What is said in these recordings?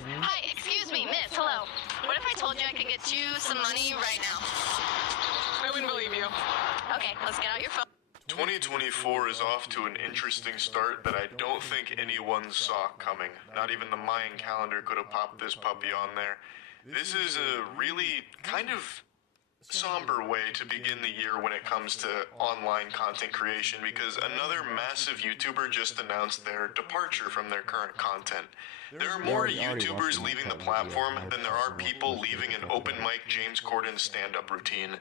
Hi, excuse me, miss, hello. What if I told you I could get you some money right now? I wouldn't believe you. Okay, let's get out your phone. 2024 is off to an interesting start that I don't think anyone saw coming. Not even the Mayan calendar could have popped this puppy on there. This is a really kind of somber way to begin the year when it comes to online content creation because another massive YouTuber just announced their departure from their current content. There are more YouTubers leaving the platform than there are people leaving an open mic James Corden stand-up routine.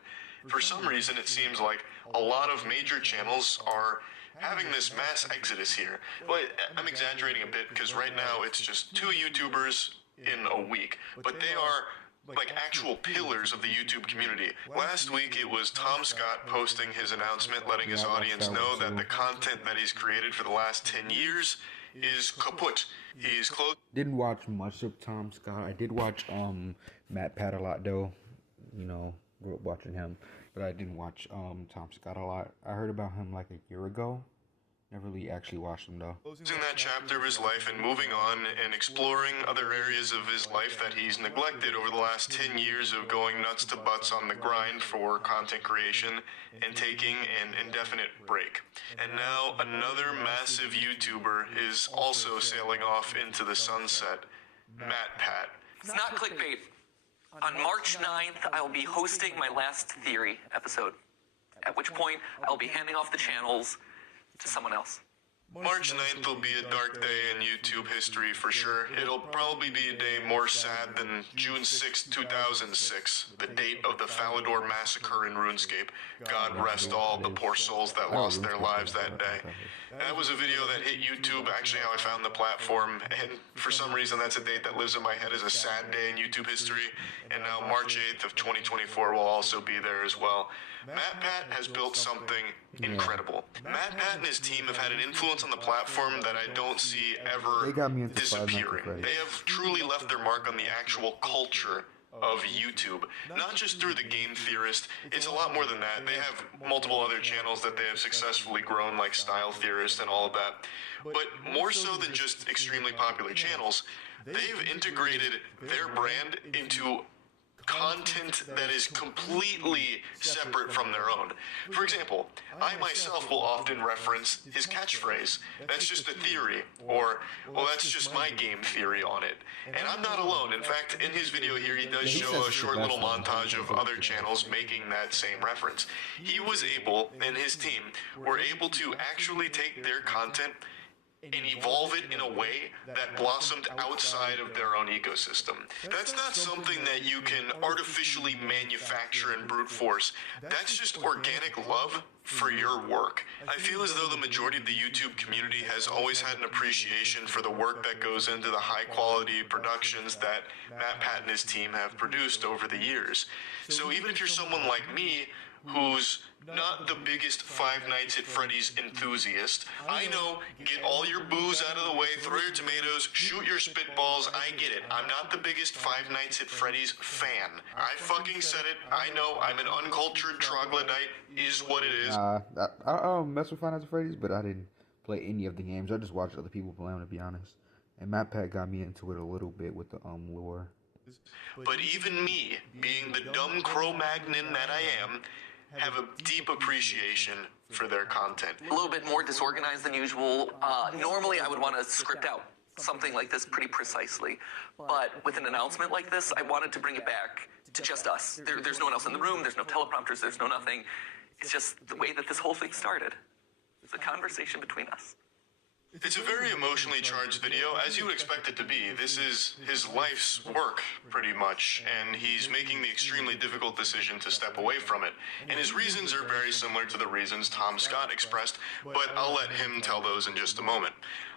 For some reason, it seems like a lot of major channels are having this mass exodus here. But I'm exaggerating a bit because right now it's just 2 YouTubers in a week, but they are like actual pillars of the YouTube community. Last week it was Tom Scott posting his announcement letting his audience know that the content that he's created for the last 10 years is kaput. He's close. Didn't watch much of Tom Scott. I did watch Matt Pat a lot though. You know, grew up watching him. But I didn't watch Tom Scott a lot. I heard about him like a year ago. Never really actually watched him though. Closing that chapter of his life and moving on and exploring other areas of his life that he's neglected over the last 10 years of going nuts to butts on the grind for content creation and taking an indefinite break. And now another massive YouTuber is also sailing off into the sunset, Matt Pat. It's not clickbait. On March 9th, I will be hosting my last Theory episode, at which point I'll be handing off the channels to someone else. March 9th will be a dark day in YouTube history for sure. It'll probably be a day more sad than June 6, 2006, the date of the Falador massacre in RuneScape. God rest all the poor souls that lost their lives that day. That was a video that hit YouTube, actually how I found the platform, and for some reason that's a date that lives in my head as a sad day in YouTube history, and now March 8th of 2024 will also be there as well. Matt Pat has built something incredible. Matt Pat and his team have had an influence on the platform that I don't see ever disappearing. They have truly left their mark on the actual culture of YouTube. Not just through the Game Theorist, it's a lot more than that. They have multiple other channels that they have successfully grown, like Style Theorist and all of that. But more so than just extremely popular channels, they've integrated their brand into content that is completely separate from their own. For example, I myself will often reference his catchphrase, "That's just a theory," or, "Well, that's just my game theory on it." And I'm not alone. In fact, in his video here, he does show a short little montage of other channels making that same reference. He was able, and his team, were able to actually take their content and evolve it in a way that blossomed outside of their own ecosystem. That's not something that you can artificially manufacture and brute force. That's just organic love for your work. I feel as though the majority of the YouTube community has always had an appreciation for the work that goes into the high quality productions that Matt Pat and his team have produced over the years. So even if you're someone like me, who's not the biggest Five Nights at Freddy's enthusiast, I know, get all your booze out of the way, throw your tomatoes, shoot your spitballs, I get it. I'm not the biggest Five Nights at Freddy's fan. I fucking said it, I know, I'm an uncultured troglodyte, is what it is. I don't mess with Five Nights at Freddy's, but I didn't play any of the games. I just watched other people play them, to be honest. And Matt Pat got me into it a little bit with the lore. But even me, being the dumb Cro-Magnon that I am, have a deep appreciation for their content. A little bit more disorganized than usual. Normally I would want to script out something like this pretty precisely, but with an announcement like this, I wanted to bring it back to just us. There's no one else in the room, there's no teleprompters, there's no nothing. It's just the way that this whole thing started. It's a conversation between us. It's a very emotionally charged video, as you would expect it to be. This is his life's work, pretty much, and he's making the extremely difficult decision to step away from it. And his reasons are very similar to the reasons Tom Scott expressed, but I'll let him tell those in just a moment.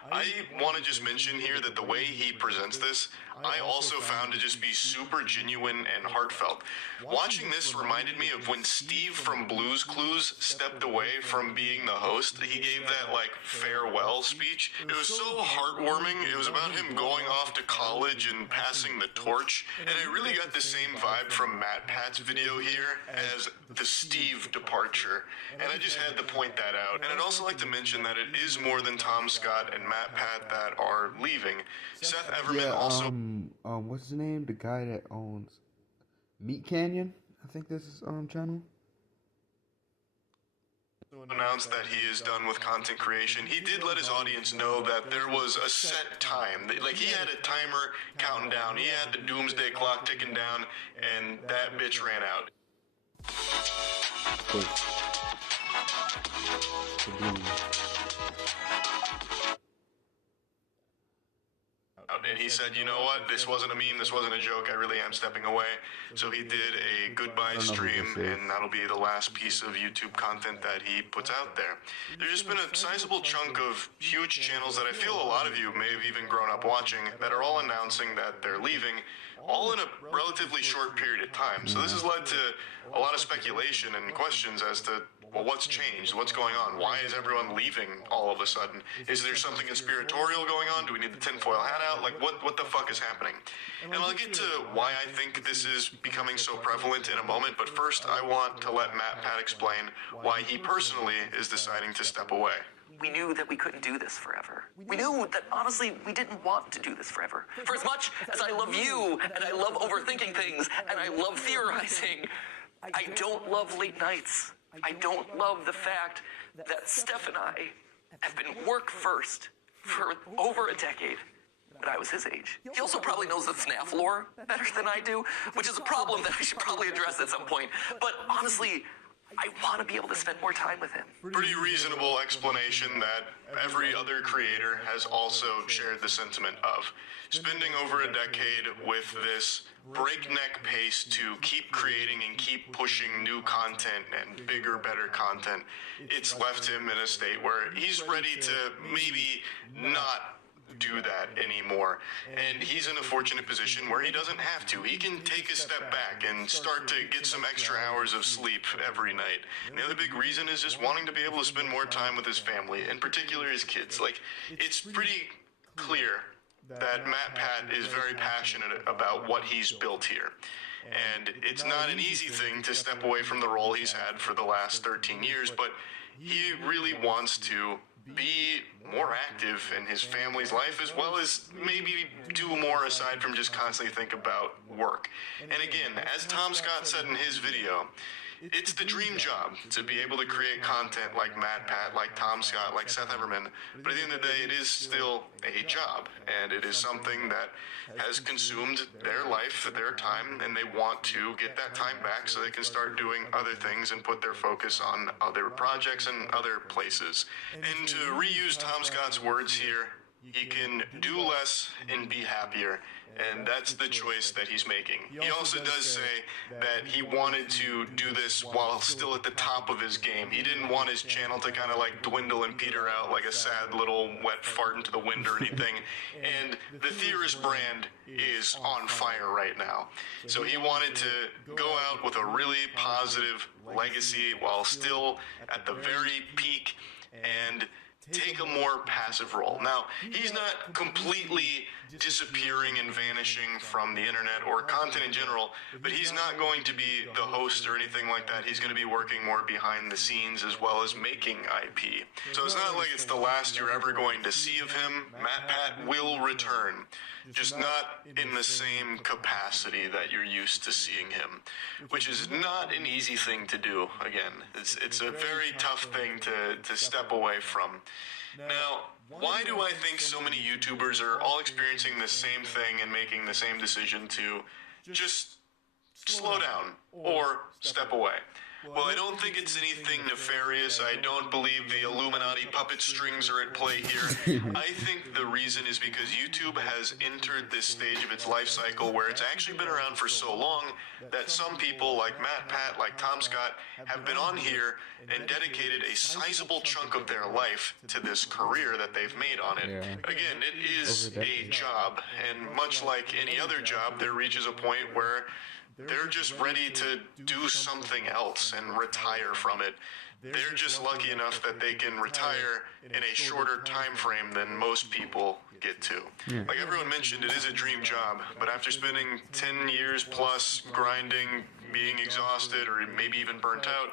I want to just mention here that the way he presents this, I also found to just be super genuine and heartfelt. Watching this reminded me of when Steve from Blue's Clues stepped away from being the host. He gave that, like, farewell speech. It was so heartwarming. It was about him going off to college and passing the torch. And I really got the same vibe from Matt Pat's video here as the Steve departure. And I just had to point that out. And I'd also like to mention that it is more than Tom Scott and Matt Matt Pat that are leaving. Seth Everman Yeah, also what's his name? The guy that owns Meat Canyon, I think this is channel. announced that he is done with content creation. He did let his audience know that there was a set time. Like, he had a timer counting down. He had the doomsday clock ticking down, and that bitch ran out. Cool. And he said, you know what, this wasn't a meme, this wasn't a joke, I really am stepping away. So he did a goodbye stream, and that'll be the last piece of YouTube content that he puts out there. There's just been a sizable chunk of huge channels that I feel a lot of you may have even grown up watching that are all announcing that they're leaving, all in a relatively short period of time. So this has led to a lot of speculation and questions as to, well, what's changed? What's going on? Why is everyone leaving all of a sudden? Is there something conspiratorial going on? Do we need the tinfoil hat out? Like, what the fuck is happening? And I'll get to why I think this is becoming so prevalent in a moment, but first I want to let Matt Pat explain why he personally is deciding to step away. We knew that we couldn't do this forever. We knew that, honestly, we didn't want to do this forever. For as much as I love you, and I love overthinking things, and I love theorizing, I don't love late nights. I don't love the fact that Steph and I have been work first for over a decade. But I was his age. He also probably knows the FNAF lore better than I do, which is a problem that I should probably address at some point. But honestly, I want to be able to spend more time with him. Pretty reasonable explanation that every other creator has also shared the sentiment of. Spending over a decade with this breakneck pace to keep creating and keep pushing new content and bigger, better content, it's left him in a state where he's ready to maybe not do that anymore. And he's in a fortunate position where he doesn't have to. He can take a step back and start to get some extra hours of sleep every night. And the other big reason is just wanting to be able to spend more time with his family, in particular his kids. Like, it's pretty clear that Matt Pat is very passionate about what he's built here. And it's not an easy thing to step away from the role he's had for the last 13 years, but he really wants to be more active in his family's life, as well as maybe do more aside from just constantly think about work. And again, as Tom Scott said in his video, it's the dream job to be able to create content like Matt Pat, like Tom Scott, like Seth Everman. But at the end of the day, it is still a job, and it is something that has consumed their life, their time, and they want to get that time back so they can start doing other things and put their focus on other projects and other places. And to reuse Tom Scott's words here, he can do less and be happier. And that's the choice that he's making. He also does say that he wanted to do this while still at the top of his game. He didn't want his channel to kind of like dwindle and peter out like a sad little wet fart into the wind or anything. And the Theorist brand is on fire right now. So he wanted to go out with a really positive legacy while still at the very peak and take a more passive role. Now, he's not completely disappearing and vanishing from the internet or content in general, but he's not going to be the host or anything like that. He's going to be working more behind the scenes as well as making IP. So it's not like it's the last you're ever going to see of him. Matt Pat will return, just not in the same capacity that you're used to seeing him, which is not an easy thing to do. Again, it's a very tough thing to step away from. Now, why do I think so many YouTubers are all experiencing the same thing and making the same decision to just slow down or step away? Well, I don't think it's anything nefarious. I don't believe the Illuminati puppet strings are at play here. I think the reason is because YouTube has entered this stage of its life cycle where it's actually been around for so long that some people like Matt Pat, like Tom Scott, have been on here and dedicated a sizable chunk of their life to this career that they've made on it. Yeah. Again, it is a job, and much like any other job, there reaches a point where they're just ready to do something else and retire from it. They're just lucky enough that they can retire in a shorter time frame than most people get to. Like everyone mentioned, it is a dream job, but after spending 10 years plus grinding, being exhausted, or maybe even burnt out,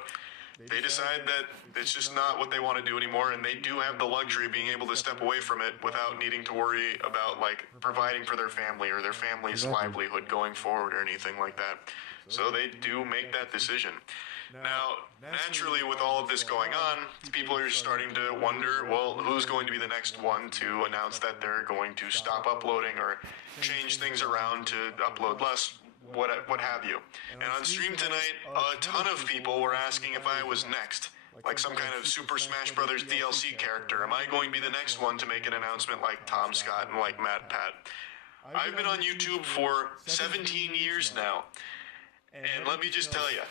they decide that it's just not what they want to do anymore, and they do have the luxury of being able to step away from it without needing to worry about, like, providing for their family or their family's livelihood going forward or anything like that. So they do make that decision. Now, naturally, with all of this going on, people are starting to wonder, well, who's going to be the next one to announce that they're going to stop uploading or change things around to upload less, what have you. And on stream tonight, a ton of people were asking if I was next, like some kind of Super Smash Brothers DLC character. Am I going to be the next one to make an announcement like Tom Scott and like Matt Pat? I've been on YouTube for 17 years now, and let me just tell you,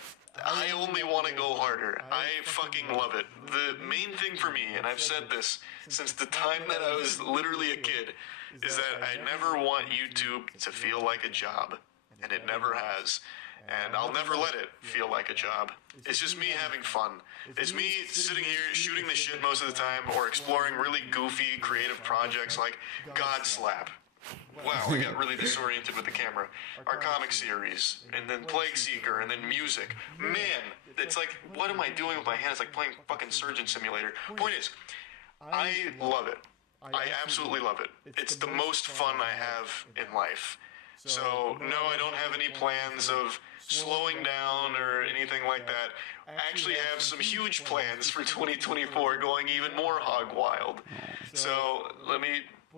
I only want to go harder. I fucking love it. The main thing for me, and I've said this since the time that I was literally a kid, is that I never want YouTube to feel like a job. And it never has. And I'll never let it feel like a job. It's just me having fun. It's me sitting here shooting the shit most of the time or exploring really goofy, creative projects like God Slap. Wow, I got really disoriented with the camera. Our comic series, and then Plague Seeker, and then music. Man, it's like, what am I doing with my hands? It's like playing fucking Surgeon Simulator. Point is, I love it. I absolutely love it. It's the most fun I have in life. So, no, I don't have any plans of slowing down or anything like that. I actually have some huge plans for 2024 going even more hog wild. So, let me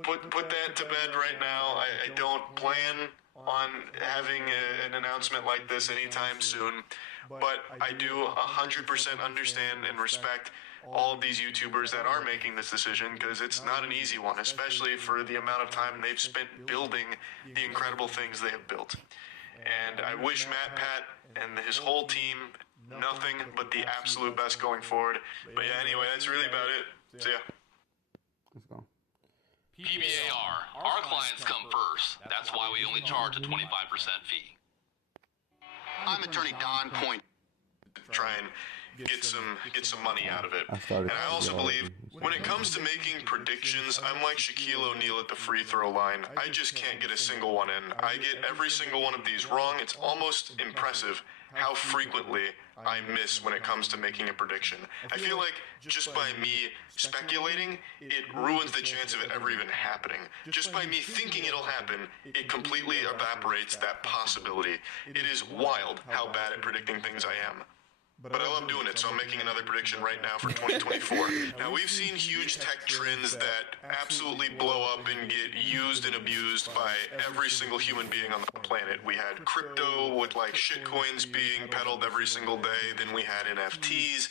put that to bed right now. I don't plan on having an announcement like this anytime soon, but I do 100% understand and respect all of these YouTubers that are making this decision, because it's not an easy one, especially for the amount of time they've spent building the incredible things they have built. And I wish Matt Pat and his whole team nothing but the absolute best going forward. But yeah, anyway, that's really about it. So yeah. Let's go. PBAR, our clients come first. That's why we only charge a 25% fee. I'm attorney Don Point. Try and get some money out of it. And I also believe when it comes to making predictions, I'm like Shaquille O'Neal at the free throw line. I just can't get a single one in. I get every single one of these wrong. It's almost impressive how frequently I miss when it comes to making a prediction. I feel like just by me speculating, it ruins the chance of it ever even happening. Just by me thinking it'll happen, it completely evaporates that possibility. It is wild how bad at predicting things I am. But I love doing it, so I'm making another prediction right now for 2024. Now, we've seen huge tech trends that absolutely blow up and get used and abused by every single human being on the planet. We had crypto with, like, shitcoins being peddled every single day. Then we had NFTs.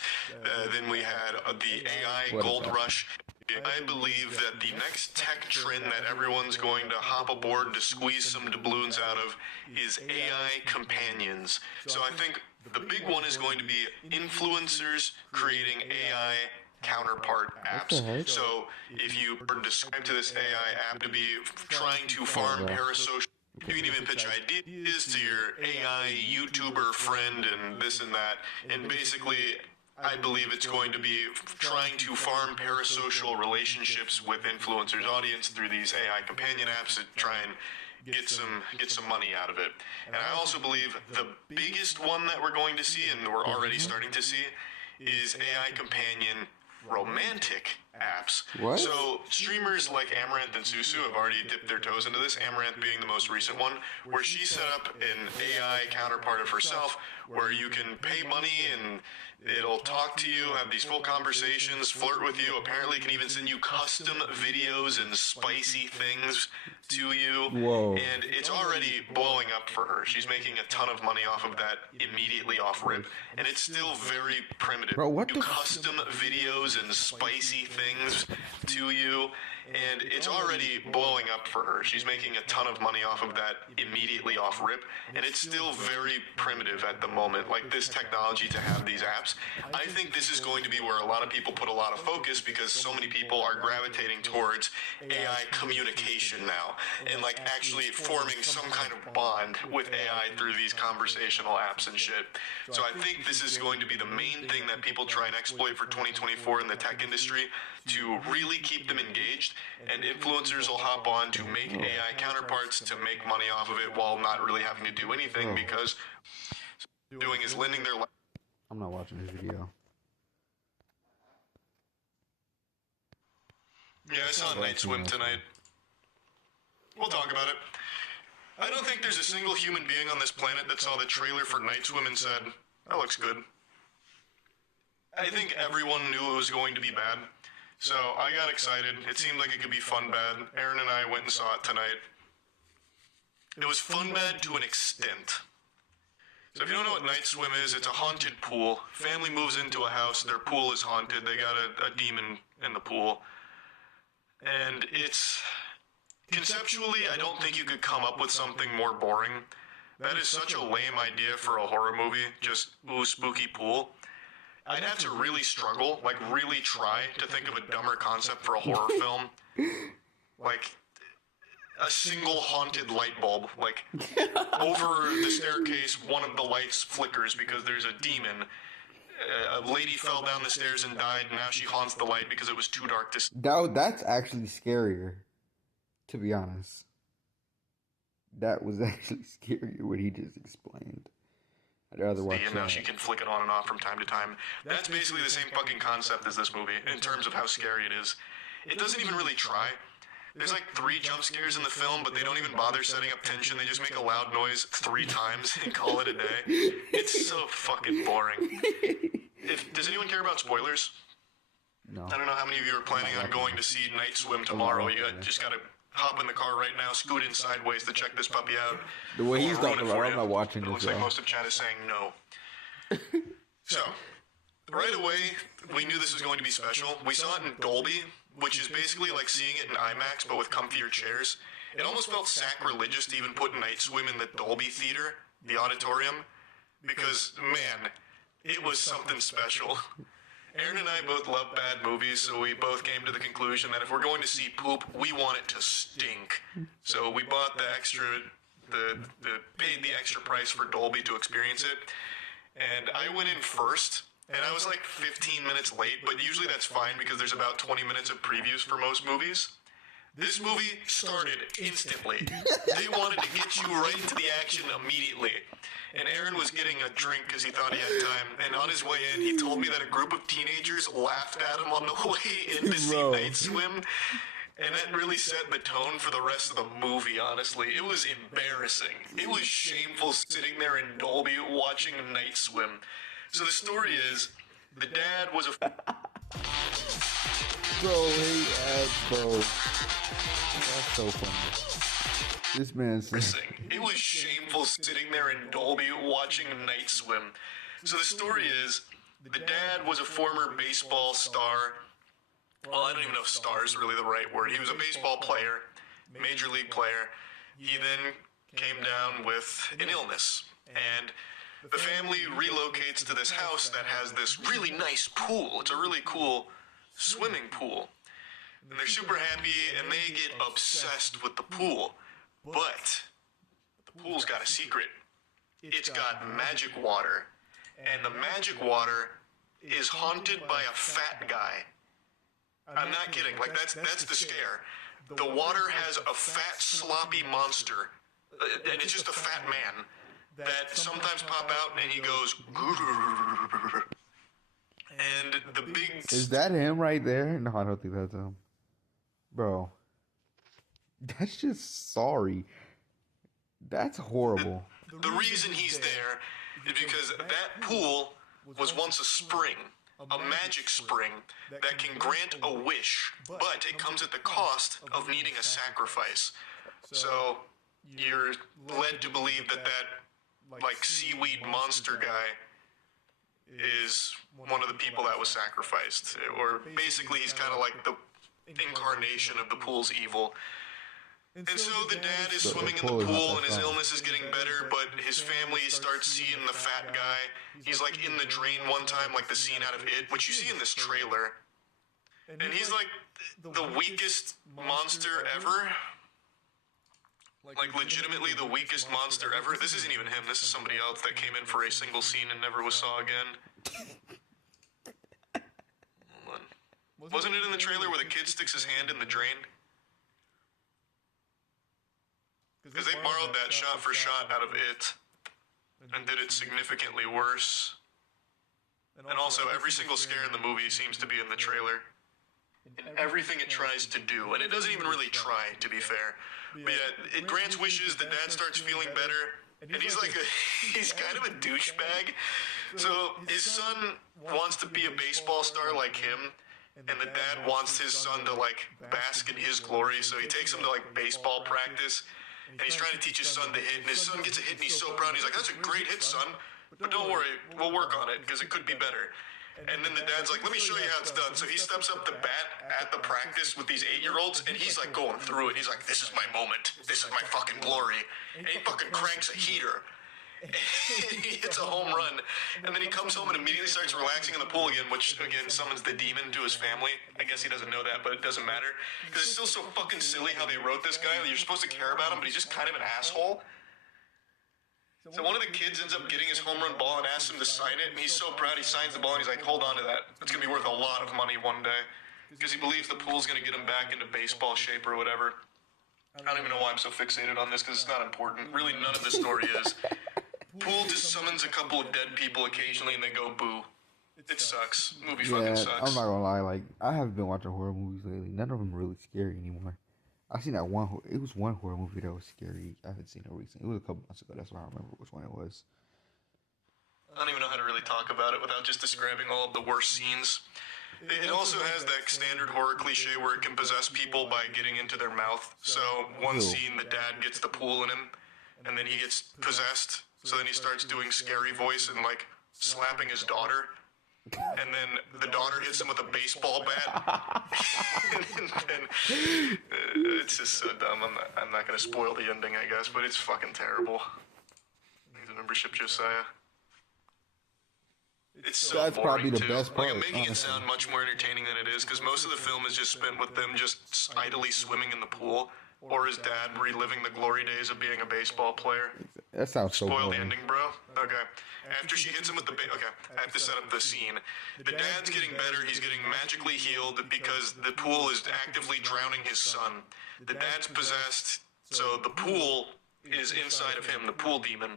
Then we had the AI gold rush. I believe that the next tech trend that everyone's going to hop aboard to squeeze some doubloons out of is AI companions. So I think the big one is going to be influencers creating AI counterpart apps. So if you were to describe to this AI app to be trying to farm parasocial, you can even pitch ideas to your AI YouTuber friend and this and that, and basically I believe it's going to be trying to farm parasocial relationships with influencers' audience through these AI companion apps to try and get some money out of it. And I also believe the biggest one that we're going to see, and we're already starting to see, is AI companion romantic apps. What? So streamers like Amaranth and Susu have already dipped their toes into this, Amaranth being the most recent one, where she set up an AI counterpart of herself where you can pay money and it'll talk to you, have these full conversations, flirt with you. Apparently, it can even send you custom videos and spicy things to you. Whoa. And it's already blowing up for her. She's making a ton of money off of that immediately off rip. And it's still very primitive. Bro, what Do the custom videos and spicy things to you. And it's already blowing up for her. She's making a ton of money off of that immediately off rip. And it's still very primitive at the moment, like this technology to have these apps. I think this is going to be where a lot of people put a lot of focus because so many people are gravitating towards AI communication now and like actually forming some kind of bond with AI through these conversational apps and shit. So I think this is going to be the main thing that people try and exploit for 2024 in the tech industry to really keep them engaged, and influencers will hop on to make AI counterparts to make money off of it while not really having to do anything because doing is lending their life. I'm not watching this video. Yeah, I saw Night Swim tonight. We'll talk about it. I don't think there's a single human being on this planet that saw the trailer for Night Swim and said, that looks good. I think everyone knew it was going to be bad. So I got excited. It seemed like it could be fun bad. Aaron and I went and saw it tonight. It was fun bad to an extent. So if you don't know what Night Swim is, it's a haunted pool. Family moves into a house, their pool is haunted, they got a demon in the pool. And it's... Conceptually, I don't think you could come up with something more boring. That is such a lame idea for a horror movie, just, ooh, spooky pool. I'd have to really struggle, like really try to think of a dumber concept for a horror film. Like, a single haunted light bulb. Like, over the staircase, one of the lights flickers because there's a demon. A lady fell down the stairs and died, and now she haunts the light because it was too dark to see. That's actually scarier, to be honest. That was actually scarier what he just explained. I'd rather watch and now she can flick it on and off from time to time. That's basically the same fucking concept as this movie, in terms of how scary it is. It doesn't even really try. There's like 3 jump scares in the film, but they don't even bother setting up tension. They just make a loud noise 3 times and call it a day. It's so fucking boring. Does anyone care about spoilers? No. I don't know how many of you are planning on going to see Night Swim tomorrow. You just gotta hop in the car right now, scoot in sideways to check this puppy out. The way he's talking about, I'm not watching it. This. Looks like most of chat is saying no. So, right away, we knew this was going to be special. We saw it in Dolby, which is basically like seeing it in IMAX, but with comfier chairs. It almost felt sacrilegious to even put Night Swim in the Dolby Theater, the auditorium, because, man, it was something special. Aaron and I both love bad movies, so we both came to the conclusion that if we're going to see poop, we want it to stink. So we bought paid the extra price for Dolby to experience it. And I went in first, and I was like 15 minutes late, but usually that's fine because there's about 20 minutes of previews for most movies. This movie started instantly. They wanted to get you right into the action immediately. And Aaron was getting a drink because he thought he had time. And on his way in, he told me that a group of teenagers laughed at him on the way in to see Night Swim. And that really set the tone for the rest of the movie, honestly. It was embarrassing. It was shameful sitting there in Dolby watching Night Swim. So the story is, the dad was a... Bro, he bro. That's so funny. This man's... It was shameful sitting there in Dolby watching Night Swim. So the story is, the dad was a former baseball star. Well, I don't even know if star is really the right word. He was a baseball player, major league player. He then came down with an illness. And the family relocates to this house that has this really nice pool. It's a really cool swimming pool. And they're super happy, and they get obsessed with the pool. But the pool's got a secret. It's got magic water. And the magic water is haunted by a fat guy. I'm not kidding. Like, that's the scare. The water has a fat, sloppy monster. And it's just a fat man that sometimes pop out and he goes... And the big... Is that him right there? No, I don't think that's him. Bro. That's just sorry. That's horrible. The reason he's there is because that pool was once a spring. A magic spring that can grant a wish, but it comes at the cost of needing a sacrifice. So you're led to believe that like seaweed monster guy is one of the people that was sacrificed. Or basically he's kind of like the incarnation of the pool's evil. And so the dad is swimming in the pool and his illness is getting better, but his family starts seeing the fat guy. He's like in the drain one time, like the scene out of It, which you see in this trailer. And he's like the weakest monster ever. Like legitimately the weakest monster ever. This isn't even him, this is somebody else that came in for a single scene and never was saw again. Hold on. Wasn't it in the trailer where the kid sticks his hand in the drain? Because they borrowed that shot for shot out of It and did it significantly worse. And also, every single scare in the movie seems to be in the trailer. in everything it tries to do, and it doesn't even really try, to be fair. But yeah, it grants wishes, the dad starts feeling better, and he's like he's kind of a douchebag. So his son wants to be a baseball star like him, and the dad wants his son to like bask in his glory, so he takes him to like baseball practice, and he's trying to teach his son to hit, and his son gets a hit, and he's so proud, he's like, that's a great hit, son, but don't worry, we'll work on it, because it could be better. And then the dad's like, let me show you how it's done. So he steps up to bat at the practice with these 8-year-olds, and he's like going through it. He's like, this is my moment. This is my fucking glory. And he fucking cranks a heater. He hits a home run. And then he comes home and immediately starts relaxing in the pool again, which, again, summons the demon to his family. I guess he doesn't know that, but it doesn't matter. Because it's still so fucking silly how they wrote this guy. You're supposed to care about him, but he's just kind of an asshole. So one of the kids ends up getting his home run ball and asks him to sign it, and he's so proud he signs the ball, and he's like, hold on to that. It's going to be worth a lot of money one day. Because he believes the pool's going to get him back into baseball shape or whatever. I don't even know why I'm so fixated on this, because it's not important. Really, none of the story is. Pool just summons a couple of dead people occasionally, and they go, boo. It sucks. Movie fucking sucks. I'm not gonna lie, like, I haven't been watching horror movies lately. None of them are really scary anymore. I seen that one. It was one horror movie that was scary. I haven't seen it recently. It was a couple months ago. That's why I remember which one it was. I don't even know how to really talk about it without just describing all of the worst scenes. It also has that standard horror cliche where it can possess people by getting into their mouth. So one scene, the dad gets the pool in him, and then he gets possessed. So then he starts doing scary voice and like slapping his daughter. And then the daughter hits him with a baseball bat. And then, it's just so dumb. I'm not going to spoil the ending, I guess, but it's fucking terrible. Need a membership, Josiah. It's so That's boring, probably the too. best part, Like, I'm making it honestly. sound much more entertaining than it is, because most of the film is just spent with them just idly swimming in the pool, or his dad reliving the glory days of being a baseball player. That sounds so Spoil the boring. ending, bro. Okay. After she hits him with the okay, I have to set up the scene. The dad's getting better. He's getting magically healed because the pool is actively drowning his son. The dad's possessed, so the pool is inside of him, the pool demon.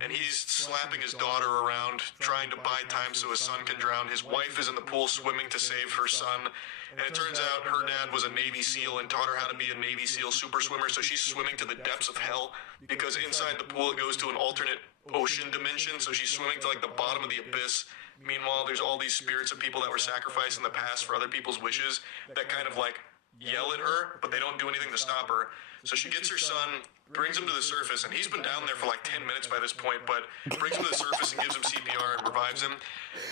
And he's slapping his daughter around, trying to buy time so his son can drown. His wife is in the pool swimming to save her son. And it turns out her dad was a Navy SEAL and taught her how to be a Navy SEAL super swimmer, so she's swimming to the depths of hell, because inside the pool it goes to an alternate ocean dimension, so she's swimming to like the bottom of the abyss. Meanwhile, there's all these spirits of people that were sacrificed in the past for other people's wishes that kind of like yell at her, but they don't do anything to stop her. So she gets her son, brings him to the surface, and he's been down there for like 10 minutes by this point, but brings him to the surface and gives him CPR and revives him.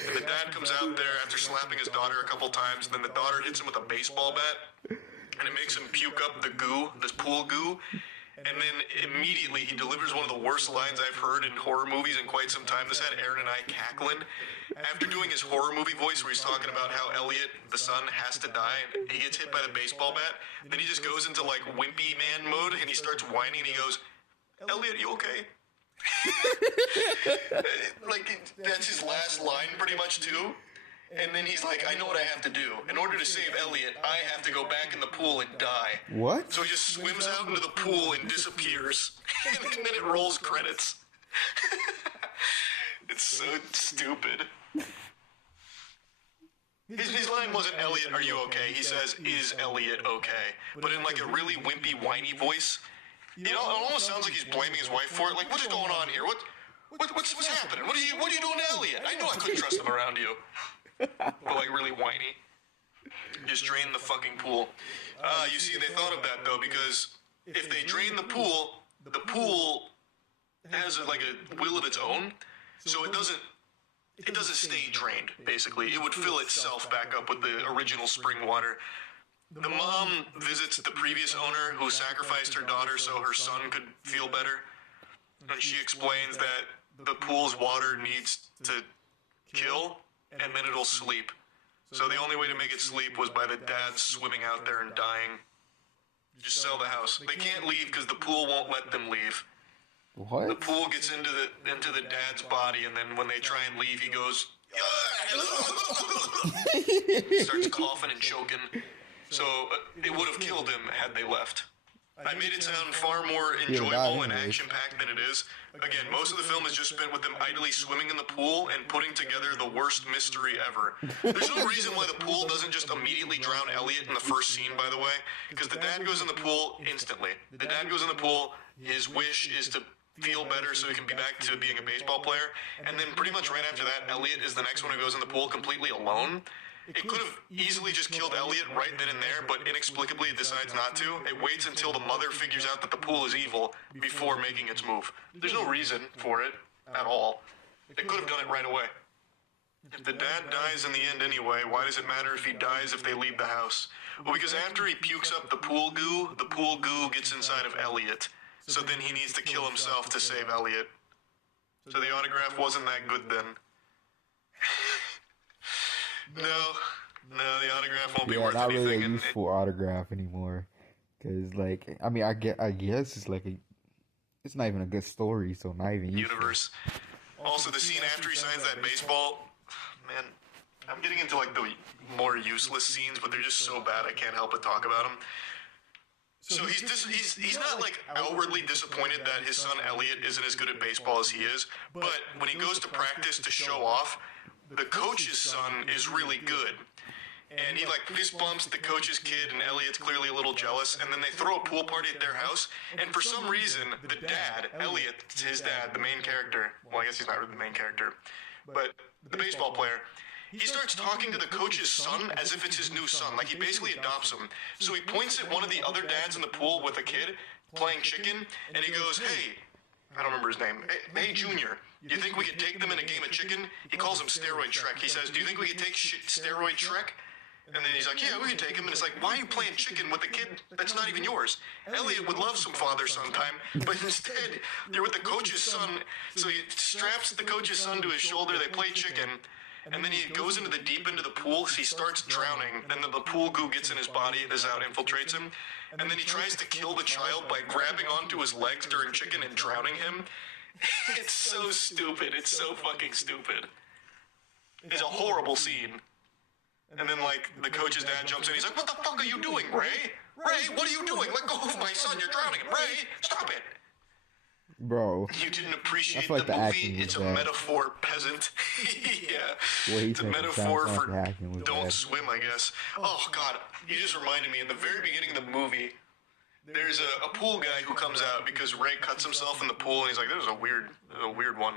And the dad comes out there after slapping his daughter a couple times, and then the daughter hits him with a baseball bat, and it makes him puke up the goo, this pool goo. And then immediately he delivers one of the worst lines I've heard in horror movies in quite some time. This had Aaron and I cackling. After doing his horror movie voice where he's talking about how Elliot, the son, has to die, and he gets hit by the baseball bat, then he just goes into like wimpy man mode and he starts whining and he goes, Elliot, you okay? Like, that's his last line pretty much too. And then he's like, I know what I have to do. In order to save Elliot, I have to go back in the pool and die. What? So he just swims out into the pool and disappears. And then it rolls credits. It's so stupid. His line wasn't, Elliot, are you okay? He says, is Elliot okay? But in like a really wimpy, whiny voice. You know, it almost sounds like he's blaming his wife for it. Like, what is going on here? What's happening? What are you doing to Elliot? I knew I couldn't trust him around you. But like really whiny. Just drain the fucking pool. You see, they thought of that though, because if they drain the pool has like a will of its own, so it doesn't stay drained. Basically, it would fill itself back up with the original spring water. The mom visits the previous owner who sacrificed her daughter so her son could feel better, and she explains that the pool's water needs to kill, and then it'll sleep. So the only way to make it sleep was by the dad swimming out there and dying. Just sell the house. They can't leave because the pool won't let them leave. What? The pool gets into the dad's body, and then when they try and leave, he goes, starts coughing and choking. So it would have killed him had they left. I made it sound far more enjoyable and action-packed than it is. Again, most of the film is just spent with them idly swimming in the pool and putting together the worst mystery ever. There's no reason why the pool doesn't just immediately drown Elliot in the first scene, by the way, because the dad goes in the pool instantly. The dad goes in the pool, his wish is to feel better so he can be back to being a baseball player, and then pretty much right after that, Elliot is the next one who goes in the pool completely alone. It could have easily just killed Elliot right then and there, but inexplicably it decides not to. It waits until the mother figures out that the pool is evil before making its move. There's no reason for it at all. It could have done it right away. If the dad dies in the end anyway, why does it matter if he dies if they leave the house? Well, because after he pukes up the pool goo gets inside of Elliot. So then he needs to kill himself to save Elliot. So the autograph wasn't that good then. No, the autograph won't be worth not anything. really a useful autograph anymore. Cause like, I mean, I guess it's like it's not even a good story, so not even useful. Universe. Also, the scene after he signs that baseball, man, I'm getting into like the more useless scenes, but they're just so bad I can't help but talk about them. So he's not like outwardly disappointed that his son Elliot isn't as good at baseball as he is, but when he goes to practice to show off, the coach's son is really good. And he like fist bumps the coach's kid, and Elliot's clearly a little jealous, and then they throw a pool party at their house, and for some reason, the dad, Elliot, his dad, the main character, well I guess he's not really the main character, but the baseball player, he starts talking to the coach's son as if it's his new son, like he basically adopts him. So he points at one of the other dads in the pool with a kid playing chicken, and he goes, hey, I don't remember his name, hey Junior, you think we could take them in a game of chicken? He calls him Steroid Shrek. He says, do you think we could take Steroid Shrek? And then he's like, yeah, we can take him. And it's like, why are you playing chicken with a kid that's not even yours? Elliot would love some father-son time, but instead, you're with the coach's son. So he straps the coach's son to his shoulder, they play chicken, and then he goes into the deep end of the pool, so he starts drowning, and then the pool goo gets in his body and his out infiltrates him, and then he tries to kill the child by grabbing onto his legs during chicken and drowning him. It's so stupid. It's so fucking stupid. It's a horrible scene. And then, like, the coach's dad jumps in. He's like, what the fuck are you doing, Ray? Ray, what are you doing? Let go of my son. You're drowning him. Ray, stop it. Bro. You didn't appreciate like the movie. was It's a bad. metaphor, peasant. Yeah. Well, It's a metaphor for was don't bad. swim, I guess. Oh, God. You just reminded me, in the very beginning of the movie, there's a pool guy who comes out because Ray cuts himself in the pool, and he's like, this is a weird one.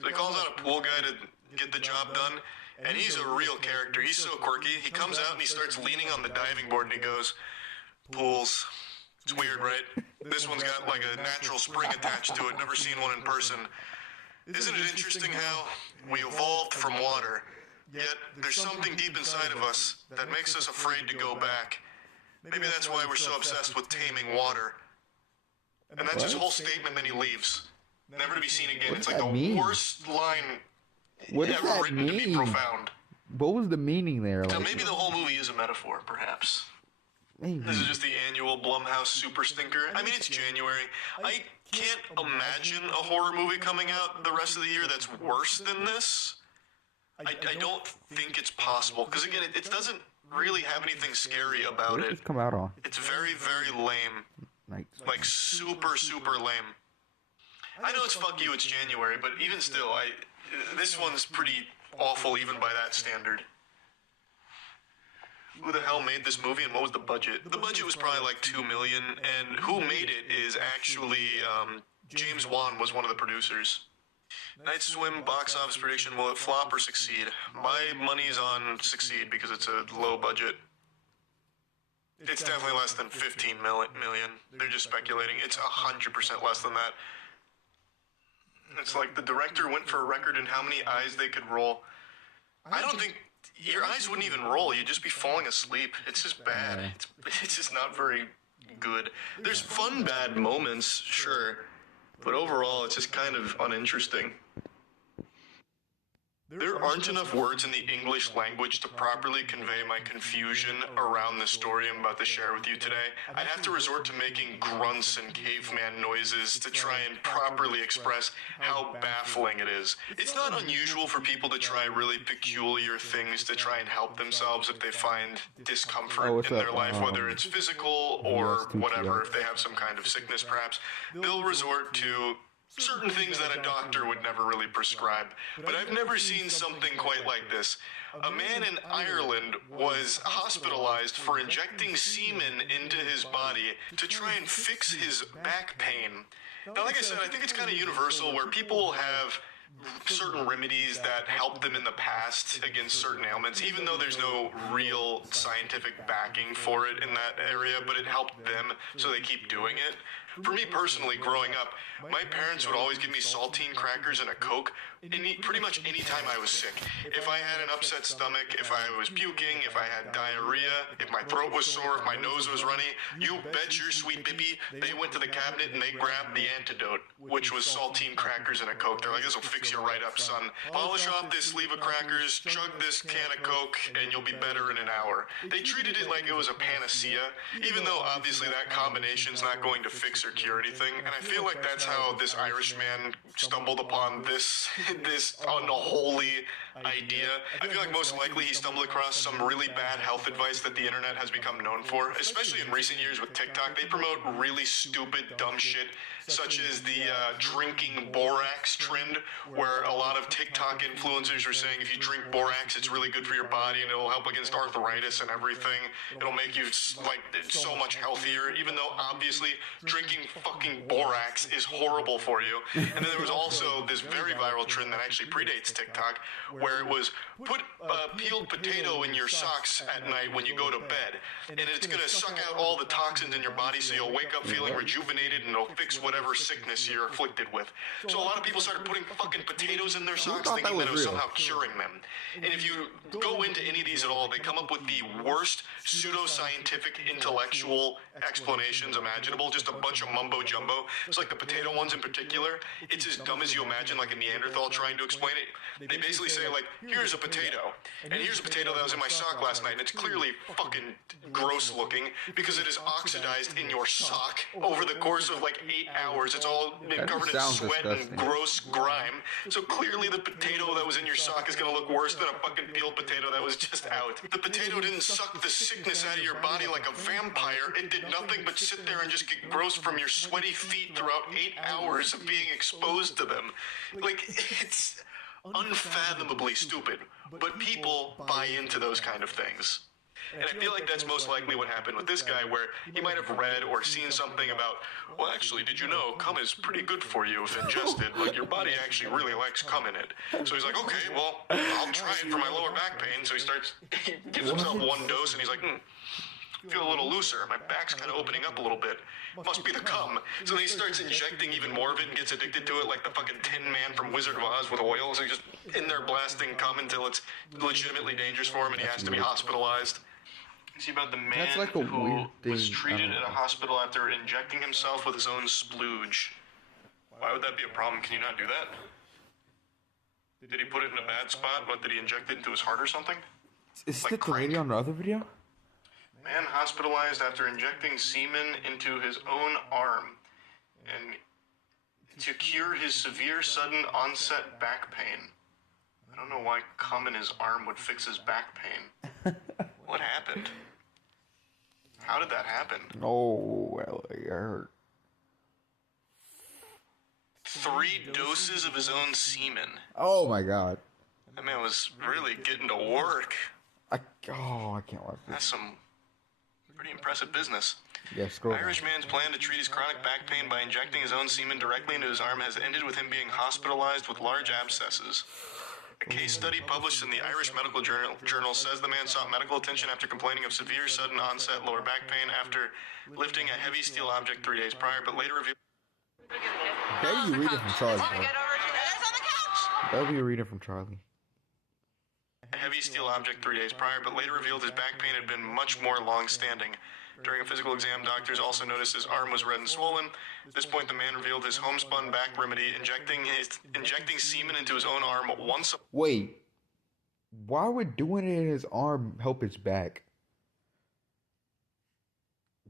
So he calls out a pool guy to get the job done, and he's a real character. He's so quirky. He comes out and he starts leaning on the diving board, and he goes, pools. It's weird, right? This one's got like a natural spring attached to it. Never seen one in person. Isn't it interesting how we evolved from water, yet there's something deep inside of us that makes us afraid to go back? Maybe that's why we're so obsessed with taming water. And that's his whole statement, then he leaves. Never to be seen again. It's like the worst line ever written to be profound. What was the meaning there? Now, maybe the whole movie is a metaphor, perhaps. This is just the annual Blumhouse Super Stinker. I mean, it's January. I can't imagine a horror movie coming out the rest of the year that's worse than this. I don't think it's possible. Because, again, it doesn't really have anything scary about it. Come out on. It's very, very lame. Like super, super lame. I know it's fuck you, it's January, but even still, this one's pretty awful even by that standard. Who the hell made this movie and what was the budget? The budget was probably like $2 million, and who made it is actually, James Wan was one of the producers. Night Swim box office prediction, will it flop or succeed? My money's on succeed because it's a low budget. It's definitely less than 15 million. They're just speculating. It's 100% less than that. It's like the director went for a record in how many eyes they could roll. I don't think your eyes wouldn't even roll. You'd just be falling asleep. It's just bad. It's just not very good. There's fun bad moments, sure, but overall it's just kind of uninteresting. There aren't enough words in the English language to properly convey my confusion around the story I'm about to share with you today. I'd have to resort to making grunts and caveman noises to try and properly express how baffling it is. It's not unusual for people to try really peculiar things to try and help themselves if they find discomfort in their life, whether it's physical or whatever, if they have some kind of sickness perhaps. They'll resort to certain things that a doctor would never really prescribe. But I've never seen something quite like this. A man in Ireland was hospitalized for injecting semen into his body to try and fix his back pain. Now, like I said, I think it's kind of universal where people have certain remedies that helped them in the past against certain ailments, even though there's no real scientific backing for it in that area, but it helped them, so they keep doing it. For me personally, growing up, my parents would always give me saltine crackers and a Coke pretty much any time I was sick. If I had an upset stomach, if I was puking, if I had diarrhea, if my throat was sore, if my nose was runny, you bet your sweet bippy, they went to the cabinet and they grabbed the antidote, which was saltine crackers and a Coke. They're like, this will fix you right up, son. Polish off this sleeve of crackers, chug this can of Coke, and you'll be better in an hour. They treated it like it was a panacea, even though obviously that combination's not going to fix or cure anything. And I feel like that's how this Irish man stumbled upon this unholy idea. I feel like most likely he stumbled across some really bad health advice that the internet has become known for, especially in recent years with TikTok. They promote really stupid, dumb shit, such as the drinking borax trend, where a lot of TikTok influencers are saying if you drink borax, it's really good for your body and it'll help against arthritis and everything. It'll make you like so much healthier, even though obviously drinking fucking borax is horrible for you. And then there was also this very viral trend that actually predates TikTok, where it was put a peeled potato in your socks at night when you go to bed, and it's going to suck out all the toxins in your body so you'll wake up feeling rejuvenated and it'll fix whatever sickness you're afflicted with. So a lot of people started putting fucking potatoes in their socks thinking that it was somehow curing them. And if you go into any of these at all, they come up with the worst pseudoscientific intellectual explanations imaginable, just a bunch of mumbo jumbo. It's like the potato ones in particular. It's as dumb as you imagine, like a Neanderthal trying to explain it. They basically say, like, here's a potato, and here's a potato that was in my sock last night, and it's clearly fucking gross looking because it is oxidized in your sock over the course of like 8 hours. It's all covered in sweat and gross grime. So clearly the potato that was in your sock is going to look worse than a fucking peeled potato that was just out. The potato didn't suck the sickness out of your body like a vampire. It did nothing but sit there and just get gross from your sweaty feet throughout 8 hours of being exposed to them. Like, it's unfathomably stupid, but people buy into those kind of things. And I feel like that's most likely what happened with this guy, where he might have read or seen something about, well, actually, did you know cum is pretty good for you if ingested? Like, your body actually really likes cum in it. So he's like, okay, well, I'll try it for my lower back pain. So he gives himself one dose, and he's like, feel a little looser. My back's kind of opening up a little bit. Must be the cum. So then he starts injecting even more of it and gets addicted to it like the fucking Tin Man from Wizard of Oz with oil. So he's just in there blasting cum until it's legitimately dangerous for him and he has to be hospitalized. See about the man who was treated at a hospital after injecting himself with his own splooge. Why would that be a problem? Can you not do that? Did he put it in a bad spot? What, did he inject it into his heart or something? Is that the lady on the other video? Man hospitalized after injecting semen into his own arm and to cure his severe sudden onset back pain. I don't know why cum in his arm would fix his back pain. What happened? How did that happen? Oh, well, I heard. 3 doses of his own semen. Oh my god. That man was really getting to work. I can't watch this. That's some pretty impressive business. Yeah, scroll down. Irish man's plan to treat his chronic back pain by injecting his own semen directly into his arm has ended with him being hospitalized with large abscesses. A case study published in the Irish Medical Journal says the man sought medical attention after complaining of severe sudden onset lower back pain after lifting a heavy steel object 3 days prior, but later revealed... Better you read it from Charlie, bro. Better you read it from Charlie. A heavy steel object 3 days prior, but later revealed his back pain had been much more long-standing. During a physical exam, doctors also noticed his arm was red and swollen. At this point, the man revealed his homespun back remedy, injecting semen into his own arm once a... Wait, Why would doing it in his arm help his back?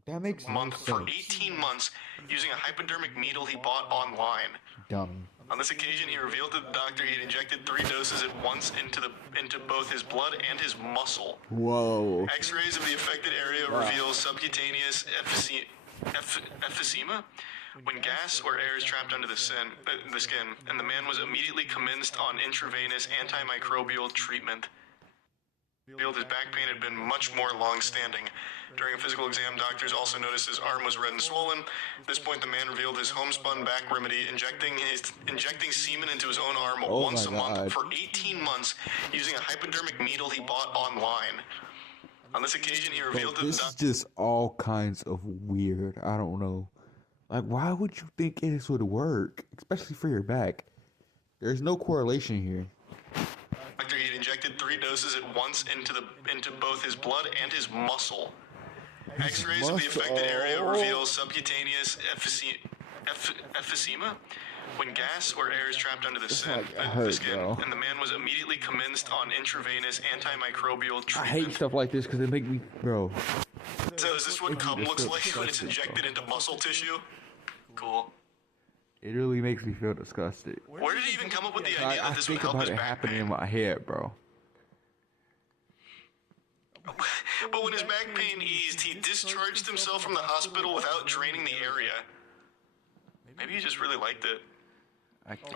That makes no Month for sense. 18 months using a hypodermic needle he bought online. Dumb. On this occasion, he revealed to the doctor he'd injected 3 doses at once into both his blood and his muscle. Whoa. X-rays of the affected area reveal subcutaneous emphysema, when gas or air is trapped under the skin, and the man was immediately commenced on intravenous antimicrobial treatment. Revealed his back pain had been much more long-standing. During a physical exam, doctors also noticed his arm was red and swollen. At this point, the man revealed his homespun back remedy, injecting semen into his own arm once a month for 18 months using a hypodermic needle he bought online. On this occasion, he revealed to the This is doctor... just all kinds of weird. I don't know. Like, why would you think this would work? Especially for your back. There's no correlation here. After he had injected 3 doses at once into both his blood and his muscle. X-rays of the affected area reveal subcutaneous emphysema, when gas or air is trapped under the skin, and the man was immediately commenced on intravenous antimicrobial treatment. I hate stuff like this because it make me, bro. So is this what cum looks like when it's injected into muscle tissue? Cool. It really makes me feel disgusted. Where did he even come up with the idea I that this would think help about his it back happening in pain? my head, bro. But when his back pain eased, he discharged himself from the hospital without draining the area. Maybe he just really liked it.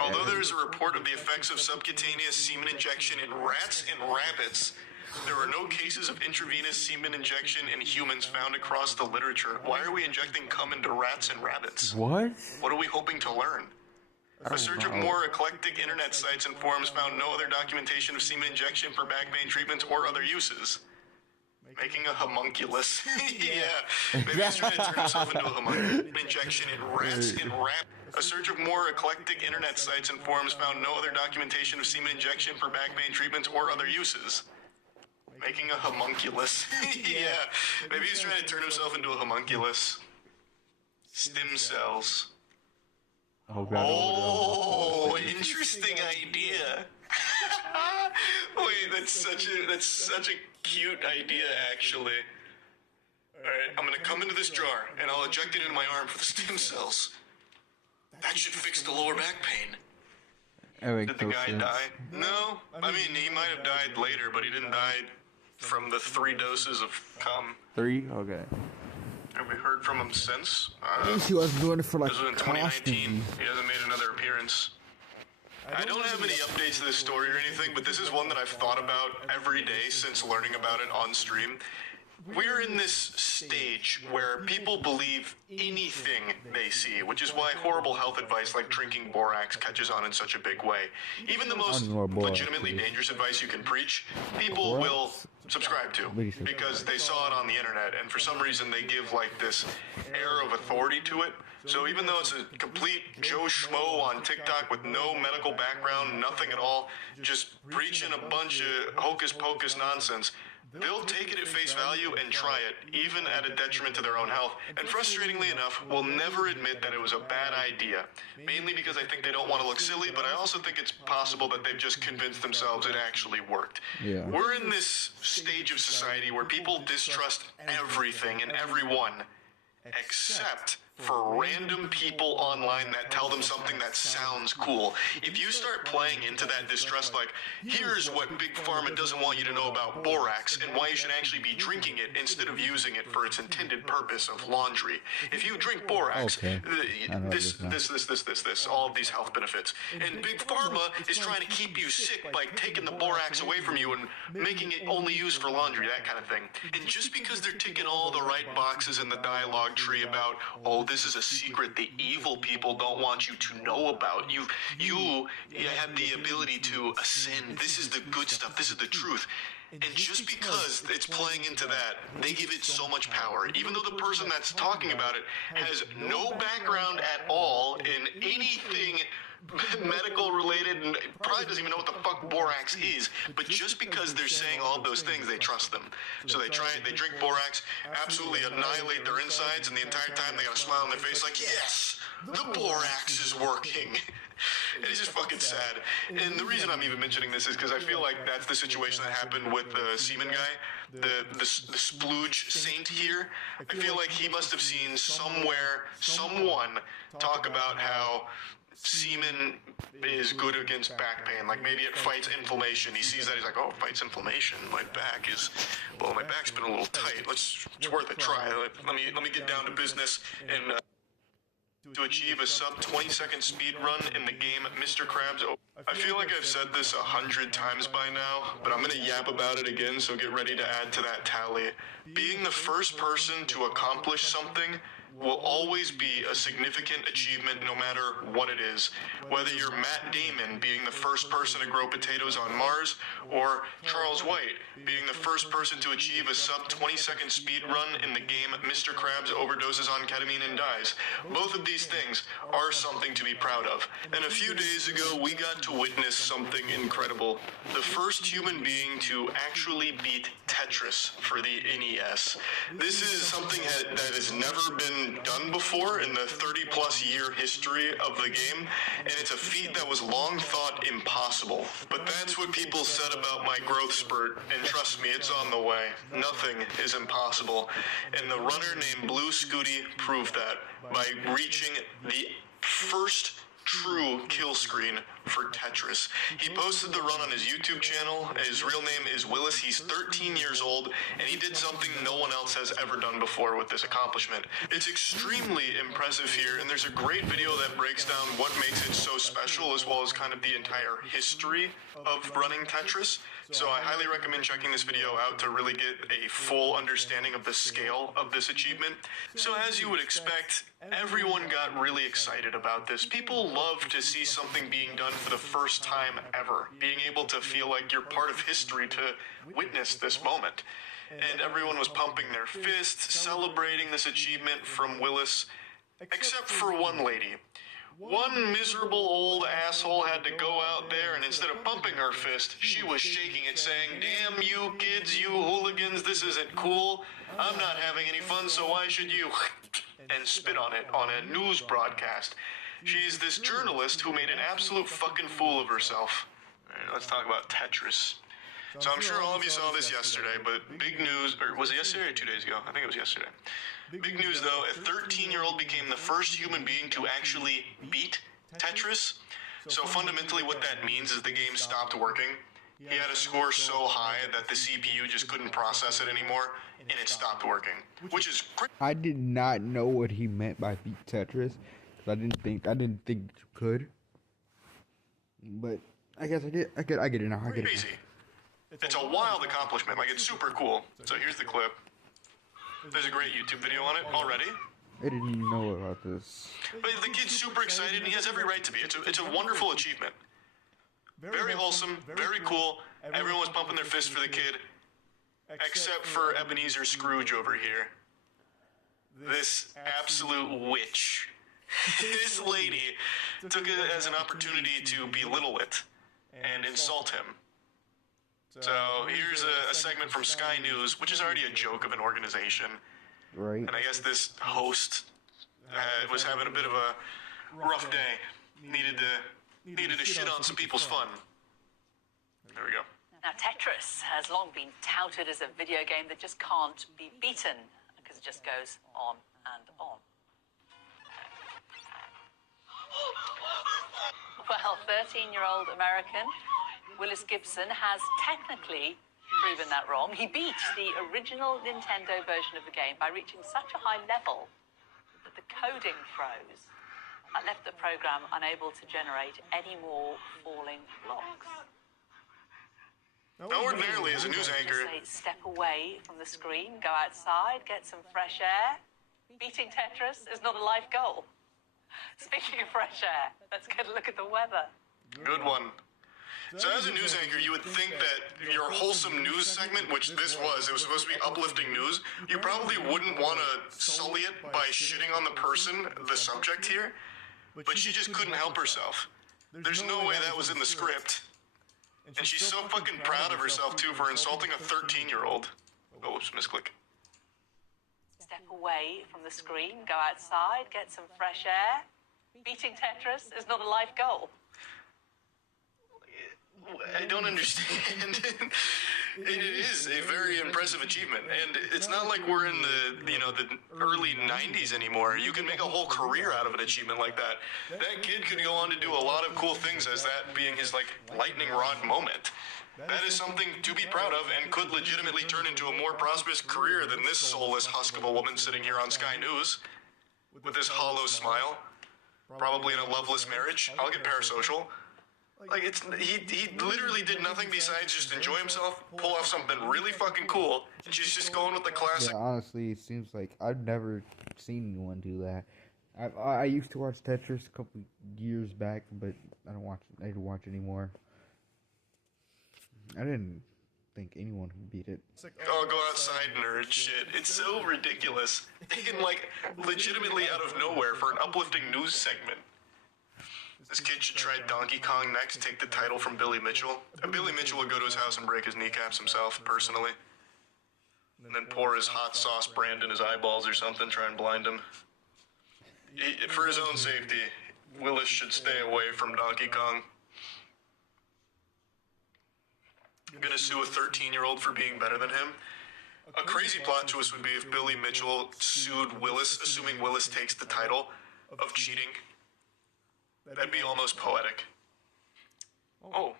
Although there is a report of the effects of subcutaneous semen injection in rats and rabbits, there are no cases of intravenous semen injection in humans found across the literature. Why are we injecting cum into rats and rabbits? What? What are we hoping to learn? A search of more eclectic internet sites and forums found no other documentation of semen injection for back pain treatments or other uses. Making a homunculus. Yeah, maybe he's trying to turn himself into a homunculus. Injection in rats and rabbits. A search of more eclectic internet sites and forums found no other documentation of semen injection for back pain treatments or other uses. Making a homunculus. Yeah, maybe he's trying to turn himself into a homunculus. Stem cells. Oh, God. Oh, interesting idea. Wait, that's such a cute idea, actually. Alright, I'm gonna come into this jar, and I'll inject it into my arm for the stem cells. That should fix the lower back pain. Did the guy die? No. I mean, he might have died later, but he didn't die from the 3 doses of cum. 3? Okay. Have we heard from him since? He was doing it for like This was in 2019. He hasn't made another appearance. I don't have any updates to this story or anything, but this is one that I've thought about every day since learning about it on stream. We're in this stage where people believe anything they see, which is why horrible health advice like drinking borax catches on in such a big way. Even the most legitimately dangerous advice you can preach, people will subscribe to because they saw it on the internet, and for some reason they give like this air of authority to it. So even though it's a complete Joe Schmo on TikTok with no medical background, nothing at all, just preaching a bunch of hocus pocus nonsense, they'll take it at face value and try it, even at a detriment to their own health, and frustratingly enough, will never admit that it was a bad idea. Mainly because I think they don't want to look silly, but I also think it's possible that they've just convinced themselves it actually worked. Yeah. We're in this stage of society where people distrust everything and everyone, except for random people online that tell them something that sounds cool. If you start playing into that distrust, like, here's what Big Pharma doesn't want you to know about borax and why you should actually be drinking it instead of using it for its intended purpose of laundry. If you drink borax, this, all of these health benefits. And Big Pharma is trying to keep you sick by taking the borax away from you and making it only used for laundry, that kind of thing. And just because they're ticking all the right boxes in the dialogue tree about, oh, this is a secret the evil people don't want you to know about. You have the ability to ascend. This is the good stuff. This is the truth. And just because it's playing into that, they give it so much power. Even though the person that's talking about it has no background at all in anything medical related and probably doesn't even know what the fuck borax is, but just because they're saying all of those things, they trust them. So they try it, they drink borax, absolutely annihilate their insides, and the entire time they got a smile on their face like, yes, the borax is working. And it's just fucking sad. And the reason I'm even mentioning this is because I feel like that's the situation that happened with the Seaman guy, the splooge saint here. I feel like he must have seen somewhere, someone talk about how semen is good against back pain. Like maybe it fights inflammation. He sees that, he's like, oh, it fights inflammation. My back's been a little tight. It's worth a try. Let me get down to business and to achieve a sub 20-second speed run in the game Mr. Krabs. I feel like I've said this 100 times by now, but I'm gonna yap about it again, so get ready to add to that tally. Being the first person to accomplish something will always be a significant achievement no matter what it is. Whether you're Matt Damon being the first person to grow potatoes on Mars, or Charles White being the first person to achieve a sub 20-second speed run in the game Mr. Krabs overdoses on ketamine and dies. Both of these things are something to be proud of. And a few days ago, we got to witness something incredible. The first human being to actually beat Tetris for the NES. This is something that has never been done before in the 30-plus year history of the game, and it's a feat that was long thought impossible. But that's what people said about my growth spurt, and trust me, it's on the way. Nothing is impossible. And the runner named Blue Scooty proved that by reaching the first true kill screen for Tetris. He posted the run on his YouTube channel. His real name is Willis. He's 13 years old, and he did something no one else has ever done before with this accomplishment. It's extremely impressive here, and there's a great video that breaks down what makes it so special, as well as kind of the entire history of running Tetris. So I highly recommend checking this video out to really get a full understanding of the scale of this achievement. So as you would expect, everyone got really excited about this. People love to see something being done for the first time ever, being able to feel like you're part of history to witness this moment. And everyone was pumping their fists, celebrating this achievement from Willis, except for one lady. One miserable old asshole had to go out there, and instead of pumping her fist, she was shaking it, saying, "Damn you kids, you hooligans, this isn't cool. I'm not having any fun, so why should you?" and spit on it on a news broadcast. She's this journalist who made an absolute fucking fool of herself. Alright, let's talk about Tetris. So I'm sure all of you saw this yesterday, but big news, or was it yesterday or 2 days ago? I think it was yesterday. Big news though, a 13-year-old became the first human being to actually beat Tetris. So fundamentally what that means is the game stopped working. He had a score so high that the CPU just couldn't process it anymore, and it stopped working, which is great. I did not know what he meant by beat Tetris. I didn't think you could. But I guess I get it now. I get it. Crazy. It's a wild accomplishment. Like, it's super cool. So here's the clip. There's a great YouTube video on it already. I didn't even know about this. But the kid's super excited, and he has every right to be. It's a wonderful achievement. Very wholesome, very cool. Everyone was pumping their fist for the kid, except for Ebenezer Scrooge over here. This absolute witch. This lady took it as an opportunity to belittle it and insult him. So here's a segment from Sky News, which is already a joke of an organization. Right. And I guess this host was having a bit of a rough day. Needed to shit on some people's fun. There we go. Now, Tetris has long been touted as a video game that just can't be beaten, because it just goes on and on. Well, 13-year-old American Willis Gibson has technically proven that wrong. He beat the original Nintendo version of the game by reaching such a high level that the coding froze. That left the program unable to generate any more falling blocks. Now, ordinarily, as a news anchor, Step away from the screen, go outside, get some fresh air. Beating Tetris is not a life goal. Speaking of fresh air, let's get a look at the weather. good one. So as a news anchor, you would think that your wholesome news segment, which this was, it was supposed to be uplifting news, you probably wouldn't want to sully it by shitting on the person, the subject here, but she just couldn't help herself. There's no way that was in the script. And she's so fucking proud of herself, too, for insulting a 13-year-old. Oh, whoops, misclick. Step away from the screen, go outside, get some fresh air. Beating Tetris is not a life goal. I don't understand. It is a very impressive achievement, and it's not like we're in the early 90s anymore. You can make a whole career out of an achievement like that. That kid could go on to do a lot of cool things, as that being his lightning rod moment. That is something to be proud of, and could legitimately turn into a more prosperous career than this soulless husk of a woman sitting here on Sky News with this hollow smile, probably in a loveless marriage. I'll get parasocial. Like, he literally did nothing besides just enjoy himself, pull off something really fucking cool, and she's just going with the classic. Yeah, honestly, it seems like I've never seen anyone do that. I used to watch Tetris a couple years back, but I don't watch anymore. I didn't think anyone could beat it. Oh, go outside, nerd shit. It's so ridiculous. And, legitimately out of nowhere for an uplifting news segment. This kid should try Donkey Kong next, take the title from Billy Mitchell. Billy Mitchell would go to his house and break his kneecaps himself, personally. And then pour his hot sauce brand in his eyeballs or something, try and blind him. For his own safety, Willis should stay away from Donkey Kong. I'm gonna sue a 13-year-old for being better than him. A crazy plot twist would be if Billy Mitchell sued Willis, assuming Willis takes the title of cheating. That'd be almost poetic. Oh,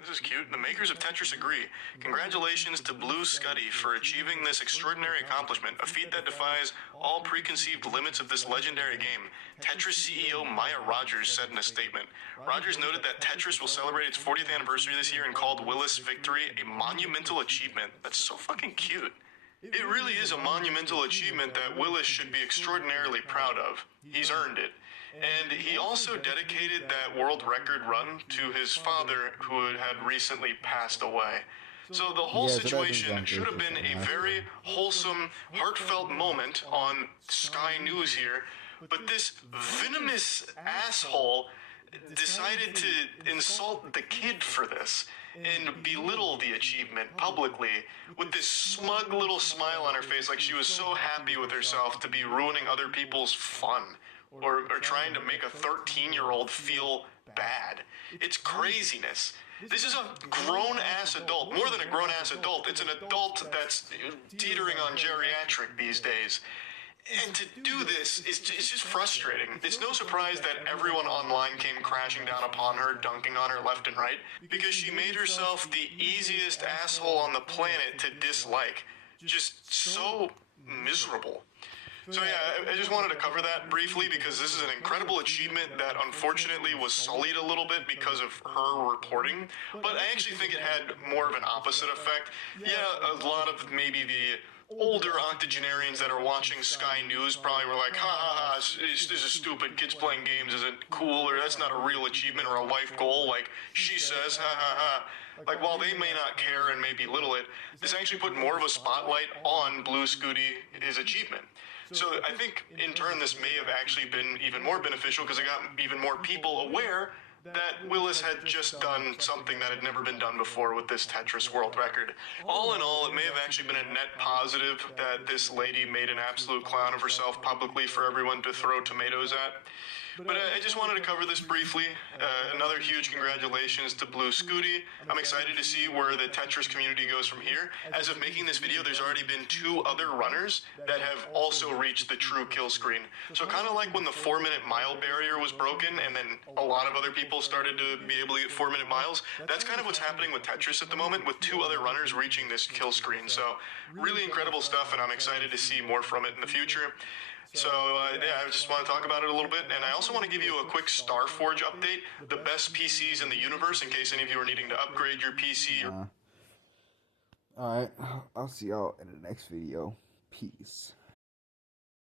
this is cute. The makers of Tetris agree. Congratulations to Blue Scuddy for achieving this extraordinary accomplishment, a feat that defies all preconceived limits of this legendary game. Tetris CEO Maya Rogers said in a statement. Rogers noted that Tetris will celebrate its 40th anniversary this year and called Willis' victory a monumental achievement. That's so fucking cute. It really is a monumental achievement that Willis should be extraordinarily proud of. He's earned it. And he also dedicated that world record run to his father, who had recently passed away. So the whole situation should have been a very wholesome, heartfelt moment on Sky News here. But this venomous asshole decided to insult the kid for this and belittle the achievement publicly with this smug little smile on her face, like she was so happy with herself to be ruining other people's fun. Or trying to make a 13-year-old feel bad. It's craziness. This is a grown-ass adult. More than a grown-ass adult. It's an adult that's teetering on geriatric these days. And to do this, it's just frustrating. It's no surprise that everyone online came crashing down upon her, dunking on her left and right, because she made herself the easiest asshole on the planet to dislike. Just so miserable. So yeah, I just wanted to cover that briefly because this is an incredible achievement that unfortunately was sullied a little bit because of her reporting, but I actually think it had more of an opposite effect. Yeah, a lot of maybe the older octogenarians that are watching Sky News probably were like, ha ha ha, this is stupid, kids playing games isn't cool, or that's not a real achievement or a life goal, like she says, ha ha ha. Like, while they may not care and may belittle it, this actually put more of a spotlight on Blue Scooty, his achievement. So I think, in turn, this may have actually been even more beneficial because it got even more people aware that Willis had just done something that had never been done before with this Tetris world record. All in all, it may have actually been a net positive that this lady made an absolute clown of herself publicly for everyone to throw tomatoes at. But I just wanted to cover this briefly. Another huge congratulations to Blue Scooty. I'm excited to see where the Tetris community goes from here. As of making this video, there's already been 2 other runners that have also reached the true kill screen. So kind of like when the 4-minute mile barrier was broken and then a lot of other people started to be able to get 4-minute miles, that's kind of what's happening with Tetris at the moment, with 2 other runners reaching this kill screen. So really incredible stuff, and I'm excited to see more from it in the future. So, yeah, I just want to talk about it a little bit, and I also want to give you a quick Starforge update, the best PCs in the universe, in case any of you are needing to upgrade your PC. Alright, I'll see y'all in the next video. Peace.